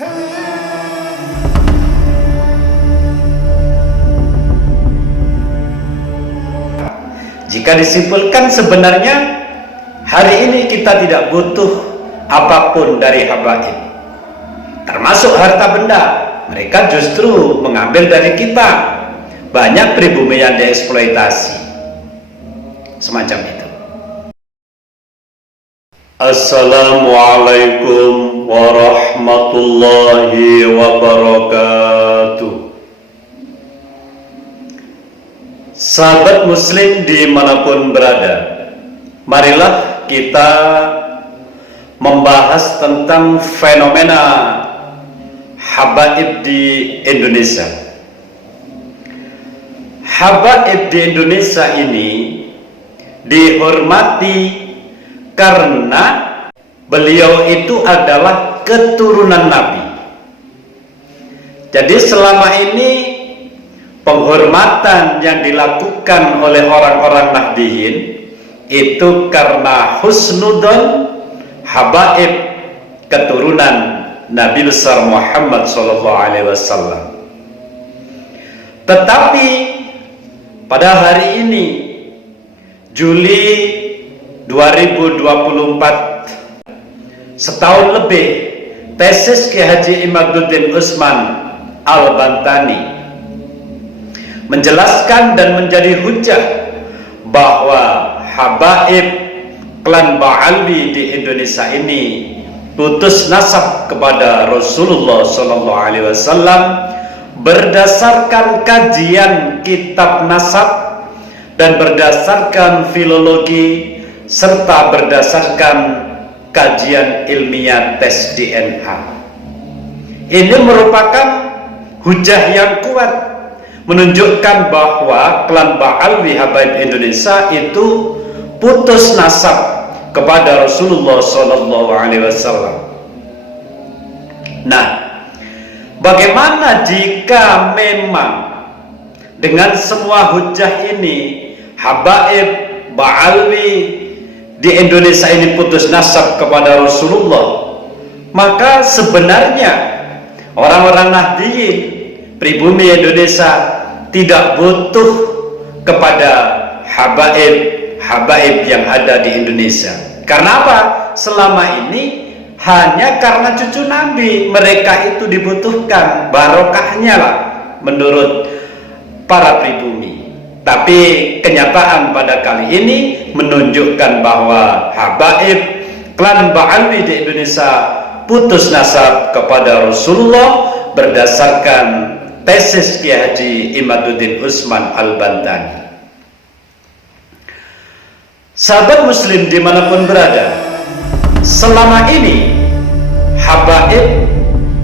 Jika disimpulkan, sebenarnya hari ini kita tidak butuh apapun dari habaib, termasuk harta benda. Mereka justru mengambil dari kita. Banyak pribumi yang dieksploitasi semacam itu. Assalamualaikum warahmatullahi wabarakatuh. Sahabat muslim dimanapun berada, marilah kita membahas tentang fenomena habaib di Indonesia. Habaib di Indonesia ini dihormati karena beliau itu adalah keturunan Nabi. Jadi selama ini penghormatan yang dilakukan oleh orang-orang Nahdiyin itu karena husnudon habaib keturunan Nabi besar Muhammad SAW. Tetapi pada hari ini, Juli 2024, setahun lebih, tesis Kiai Haji Imaduddin Usman Al-Bantani menjelaskan dan menjadi hujah bahwa habaib klan Ba'alwi di Indonesia ini putus nasab kepada Rasulullah SAW berdasarkan kajian kitab nasab dan berdasarkan filologi serta berdasarkan kajian ilmiah tes DNA. Ini merupakan hujah yang kuat menunjukkan bahwa klan Ba'alwi habaib Indonesia itu putus nasab kepada Rasulullah SAW. Nah, bagaimana jika memang dengan semua hujah ini habaib Ba'alwi di Indonesia ini putus nasab kepada Rasulullah? Maka sebenarnya orang-orang Nahdiyin pribumi Indonesia tidak butuh kepada habaib yang ada di Indonesia. Karena apa? Selama ini hanya karena cucu Nabi mereka itu dibutuhkan, barokahnya lah menurut para pribumi. Tapi kenyataan pada kali ini menunjukkan bahwa habaib klan Ba'alwi di Indonesia putus nasab kepada Rasulullah berdasarkan tesis Kiai Haji Imaduddin Usman Al-Bantani. Sahabat muslim dimanapun berada, selama ini habaib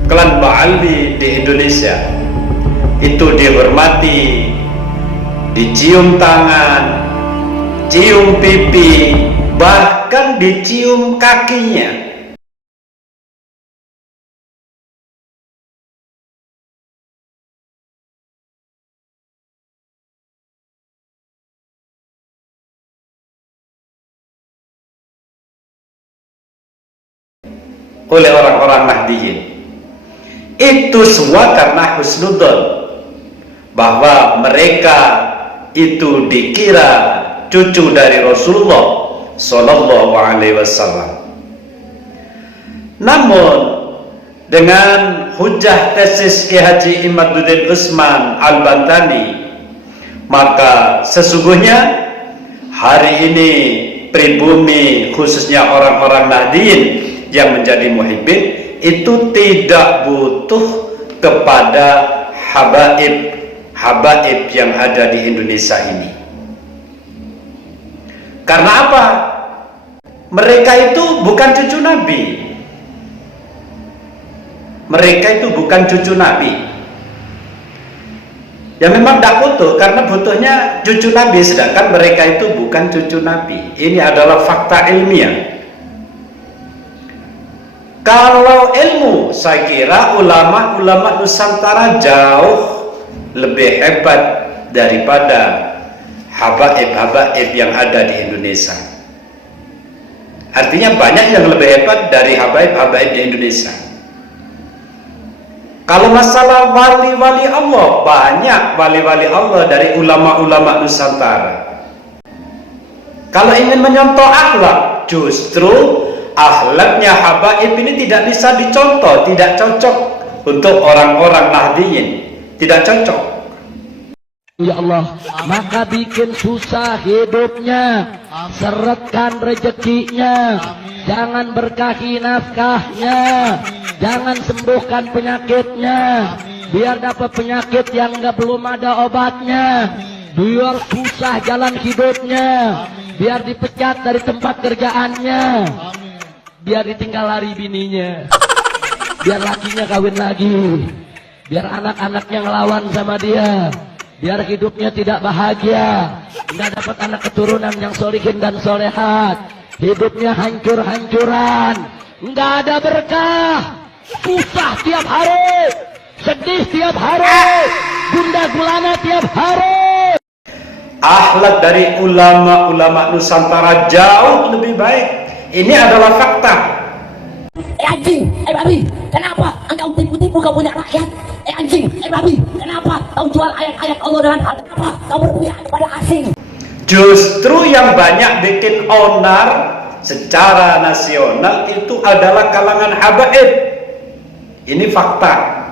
klan Ba'alwi di Indonesia itu dihormati, dicium tangan, cium pipi, bahkan dicium kakinya. Oleh orang-orang Nahdiyin. Itu semua karena husnudon, bahwa mereka itu dikira cucu dari Rasulullah SAW. Namun dengan hujah tesis Kiai Haji Imaduddin Usman Al-Bantani, maka sesungguhnya hari ini pribumi khususnya orang-orang Nahdiyin yang menjadi muhibbin itu tidak butuh kepada habaib yang ada di Indonesia ini. Karena apa? Mereka itu bukan cucu Nabi. Mereka itu bukan cucu Nabi. Ya memang tidak butuh, karena butuhnya cucu Nabi, sedangkan mereka itu bukan cucu Nabi. Ini adalah fakta ilmiah. Kalau ilmu, saya kira ulama-ulama Nusantara jauh lebih hebat daripada habaib yang ada di Indonesia. Artinya banyak yang lebih hebat dari habaib di Indonesia. Kalau masalah wali-wali Allah, banyak wali-wali Allah dari ulama-ulama Nusantara. Kalau ingin menyontoh akhlak, justru akhlaknya habaib ini tidak bisa dicontoh, tidak cocok untuk orang-orang Nahdliyin, tidak cocok. Ya Allah, maka bikin susah hidupnya, seretkan rezekinya, jangan berkahi nafkahnya, jangan sembuhkan penyakitnya, biar dapat penyakit yang belum ada obatnya, biar susah jalan hidupnya, biar dipecat dari tempat kerjaannya, biar ditinggal lari bininya, biar lakinya kawin lagi, biar anak-anaknya ngelawan sama dia, biar hidupnya tidak bahagia, nggak dapat anak keturunan yang solihin dan solehat, hidupnya hancur-hancuran, nggak ada berkah, susah tiap hari, sedih tiap hari, gundah gulana tiap hari. Akhlak dari ulama-ulama Nusantara jauh lebih baik. Ini adalah fakta. Anjing, babi, kenapa engkau tipu-tipu kau punya rakyat? Anjing, babi, kenapa kau jual ayat-ayat Allah dengan harga? Kenapa kau berpihak kepada asing? Justru yang banyak bikin onar secara nasional itu adalah kalangan habaib. Ini fakta.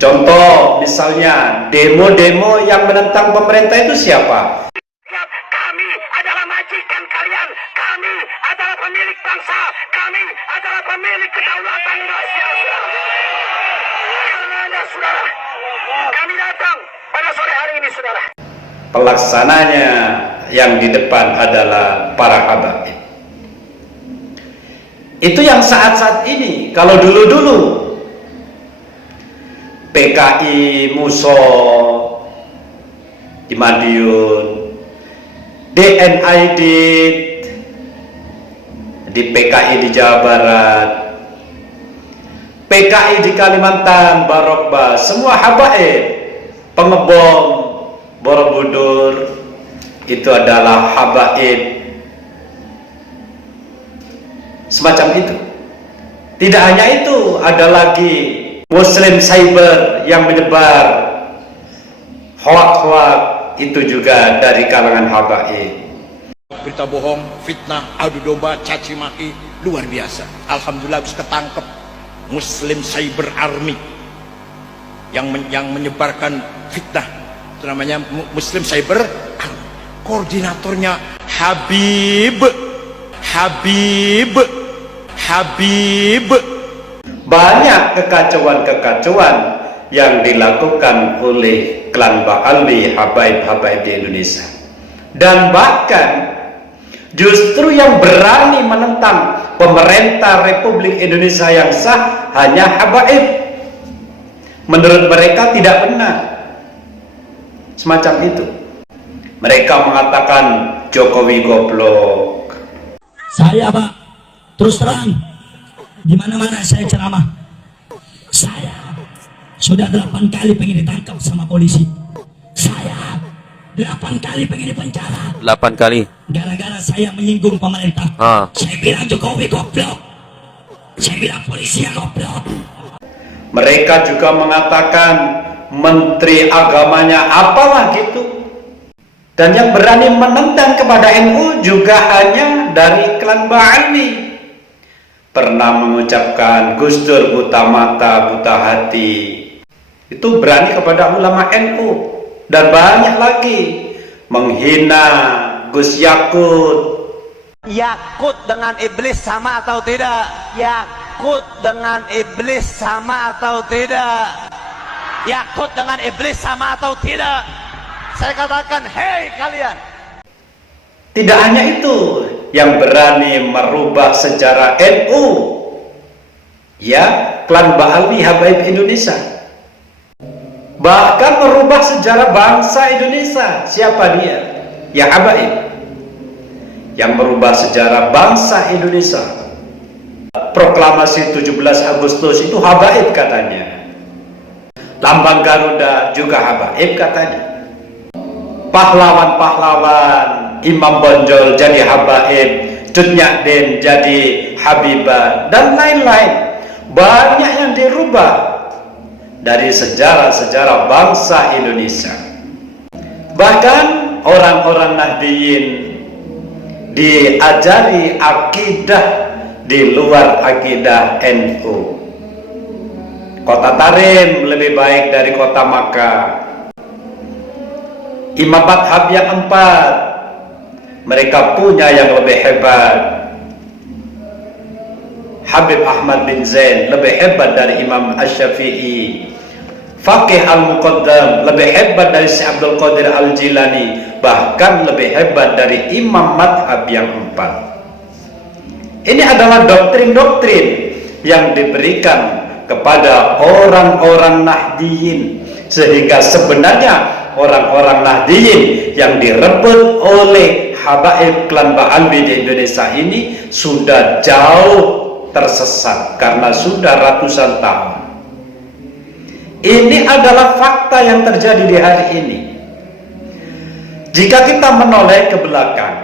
Contoh misalnya demo-demo yang menentang pemerintah itu siapa? Kami adalah majikan kalian, kami adalah pemilik bangsa, kami adalah pemilik kedaulatan Indonesia. Karena saudara, kami datang pada sore hari ini, saudara. Pelaksananya yang di depan adalah para habaib. Itu yang saat-saat ini. Kalau dulu-dulu PKI Muso di Madiun, DNID di PKI di Jawa Barat, PKI di Kalimantan, Barokba, semua habaib, pengebom Borobudur itu adalah habaib semacam itu. Tidak hanya itu, ada lagi Muslim cyber yang menyebar hoak-hoak, itu juga dari kalangan habaib. Berita bohong, fitnah, adu domba, caci maki, luar biasa. Alhamdulillah bisa ketangkep Muslim Cyber Army yang menyebarkan fitnah. Itu namanya Muslim Cyber Army. Koordinatornya Habib. Banyak kekacauan-kekacauan yang dilakukan oleh klan Ba'alwi, habaib-habaib di Indonesia. Dan bahkan justru yang berani menentang pemerintah Republik Indonesia yang sah hanya habaib. Menurut mereka tidak benar. Semacam itu. Mereka mengatakan Jokowi goblok. Saya Pak, terus terang, di mana-mana saya ceramah. Saya sudah 8 kali pengen ditangkap sama polisi. Saya 8 kali pengen dipenjara. 8 kali. Gara-gara saya menyinggung pemerintah. Saya bilang Jokowi goblok. Saya bilang polisi yang goblok. Mereka juga mengatakan menteri agamanya apalah gitu. Dan yang berani menentang kepada NU juga hanya dari klan Ba'alwi. Pernah mengucapkan Gus Dur buta mata, buta hati. Itu berani kepada ulama NU. Dan banyak lagi menghina Gus Yakut. Yakut dengan iblis sama atau tidak? Yakut dengan iblis sama atau tidak? Yakut dengan iblis sama atau tidak? Saya katakan, hei kalian. Tidak hanya itu, yang berani merubah sejarah NU, ya, klan Ba'alwi habaib Indonesia. Bahkan merubah sejarah bangsa Indonesia. Siapa dia? Ya habaib. Yang merubah sejarah bangsa Indonesia. Proklamasi 17 Agustus itu habaib katanya. Lambang Garuda juga habaib katanya. Pahlawan-pahlawan, Imam Bonjol jadi habaib, Cut Nyak Din jadi Habibah, dan lain-lain. Banyak yang dirubah dari sejarah-sejarah bangsa Indonesia. Bahkan orang-orang Nahdiyin diajari akidah di luar akidah NU. Kota Tarim lebih baik dari kota Makkah. Imam madhab yang 4 mereka punya yang lebih hebat. Habib Ahmad bin Zain lebih hebat dari Imam Asy-Syafi'i. Faqih Al-Muqaddam lebih hebat dari Syekh Abdul Qadir Al-Jilani, bahkan lebih hebat dari imam madhab yang 4. Ini adalah doktrin-doktrin yang diberikan kepada orang-orang Nahdiyin, sehingga sebenarnya orang-orang Nahdiyin yang direbut oleh habaib klan Ba'alwi di Indonesia ini sudah jauh tersesat karena sudah ratusan tahun. Ini adalah fakta yang terjadi di hari ini. Jika kita menoleh ke belakang,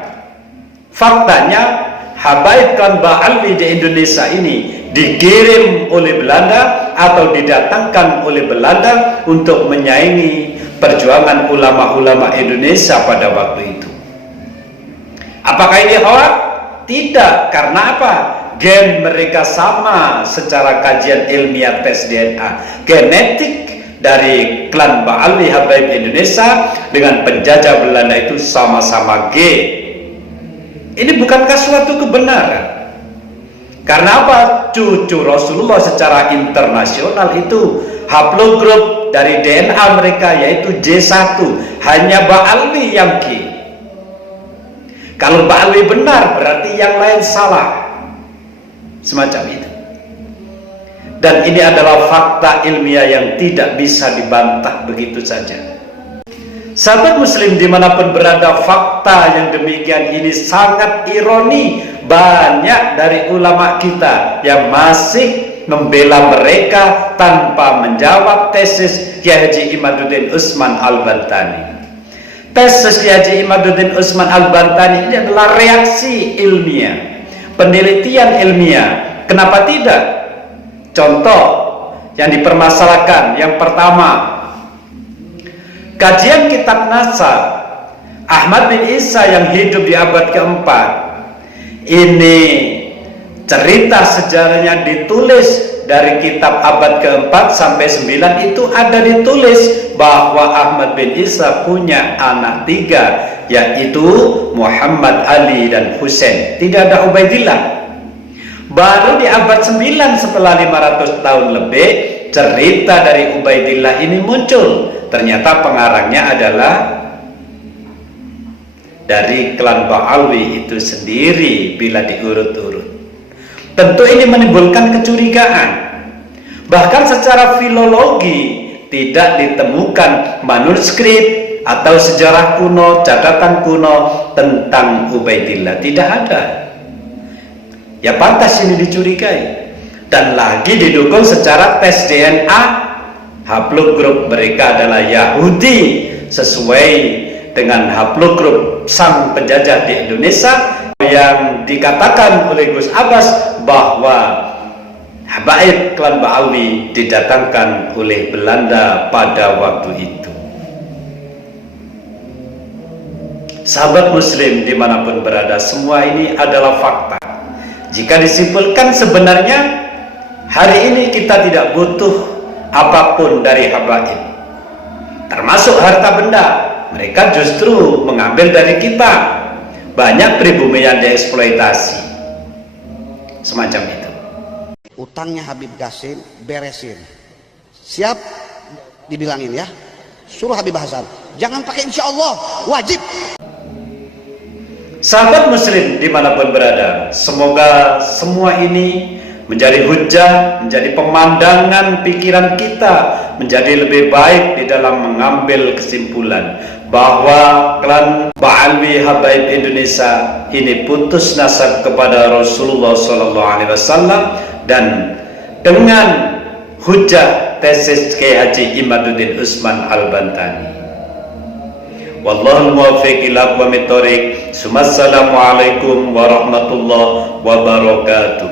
faktanya habaib klan Ba'alwi di Indonesia ini dikirim oleh Belanda atau didatangkan oleh Belanda untuk menyaingi perjuangan ulama-ulama Indonesia pada waktu itu. Apakah ini hoax? Tidak. Karena apa? Gen mereka sama secara kajian ilmiah tes DNA. Genetik dari klan Ba'alwi habaib Indonesia dengan penjajah Belanda itu sama-sama G. Ini bukankah suatu kebenaran? Karena apa? Cucu Rasulullah secara internasional itu haplogrup dari DNA mereka yaitu J1, hanya Ba'alwi yang G. Kalau Ba'alwi benar berarti yang lain salah, semacam itu. Dan ini adalah fakta ilmiah yang tidak bisa dibantah begitu saja. Sahabat muslim dimanapun berada, fakta yang demikian ini sangat ironi. Banyak dari ulama kita yang masih membela mereka tanpa menjawab tesis Kiai Haji Imaduddin Utsman Al-Bantani. Tesis Kiai Haji Imaduddin Utsman Al-Bantani ini adalah reaksi ilmiah, penelitian ilmiah. Kenapa tidak? Contoh yang dipermasalahkan, yang pertama, kajian kitab nasab Ahmad bin Isa yang hidup di abad keempat. Ini cerita sejarahnya ditulis dari kitab abad keempat sampai 9 itu ada ditulis bahwa Ahmad bin Isa punya anak 3, yaitu Muhammad, Ali, dan Husain. Tidak ada Ubaidillah. Baru di abad 9 setelah 500 tahun lebih, cerita dari Ubaidillah ini muncul. Ternyata pengarangnya adalah dari klan Ba'alwi itu sendiri bila diurut-urut. Tentu ini menimbulkan kecurigaan. Bahkan secara filologi tidak ditemukan manuskrip atau sejarah kuno, catatan kuno tentang Ubaidillah. Tidak ada. Ya pantas ini dicurigai. Dan lagi didukung secara tes DNA. Haplogrup mereka adalah Yahudi sesuai dengan haplogrup sang penjajah di Indonesia yang dikatakan oleh Gus Abbas bahwa habaib klan Ba'alwi didatangkan oleh Belanda pada waktu itu. Sahabat muslim dimanapun berada, semua ini adalah fakta. Jika disimpulkan, sebenarnya hari ini kita tidak butuh apapun dari habaib, termasuk harta benda. Mereka justru mengambil dari kita. Banyak pribumi yang dieksploitasi, semacam itu. Utangnya Habib Qasim beresin, siap dibilangin ya, suruh Habib Hasan jangan pakai insya Allah, wajib. Sahabat muslim dimanapun berada, semoga semua ini menjadi hujah, menjadi pemandangan pikiran kita menjadi lebih baik di dalam mengambil kesimpulan bahwa klan Ba'alwi habaib Indonesia ini putus nasab kepada Rasulullah SAW dan dengan hujah tesis Kiai Haji Imaduddin Utsman Al-Bantani. Wallahul muwaffiq ila aqwamit thoriq. Assalamualaikum warahmatullahi wabarakatuh.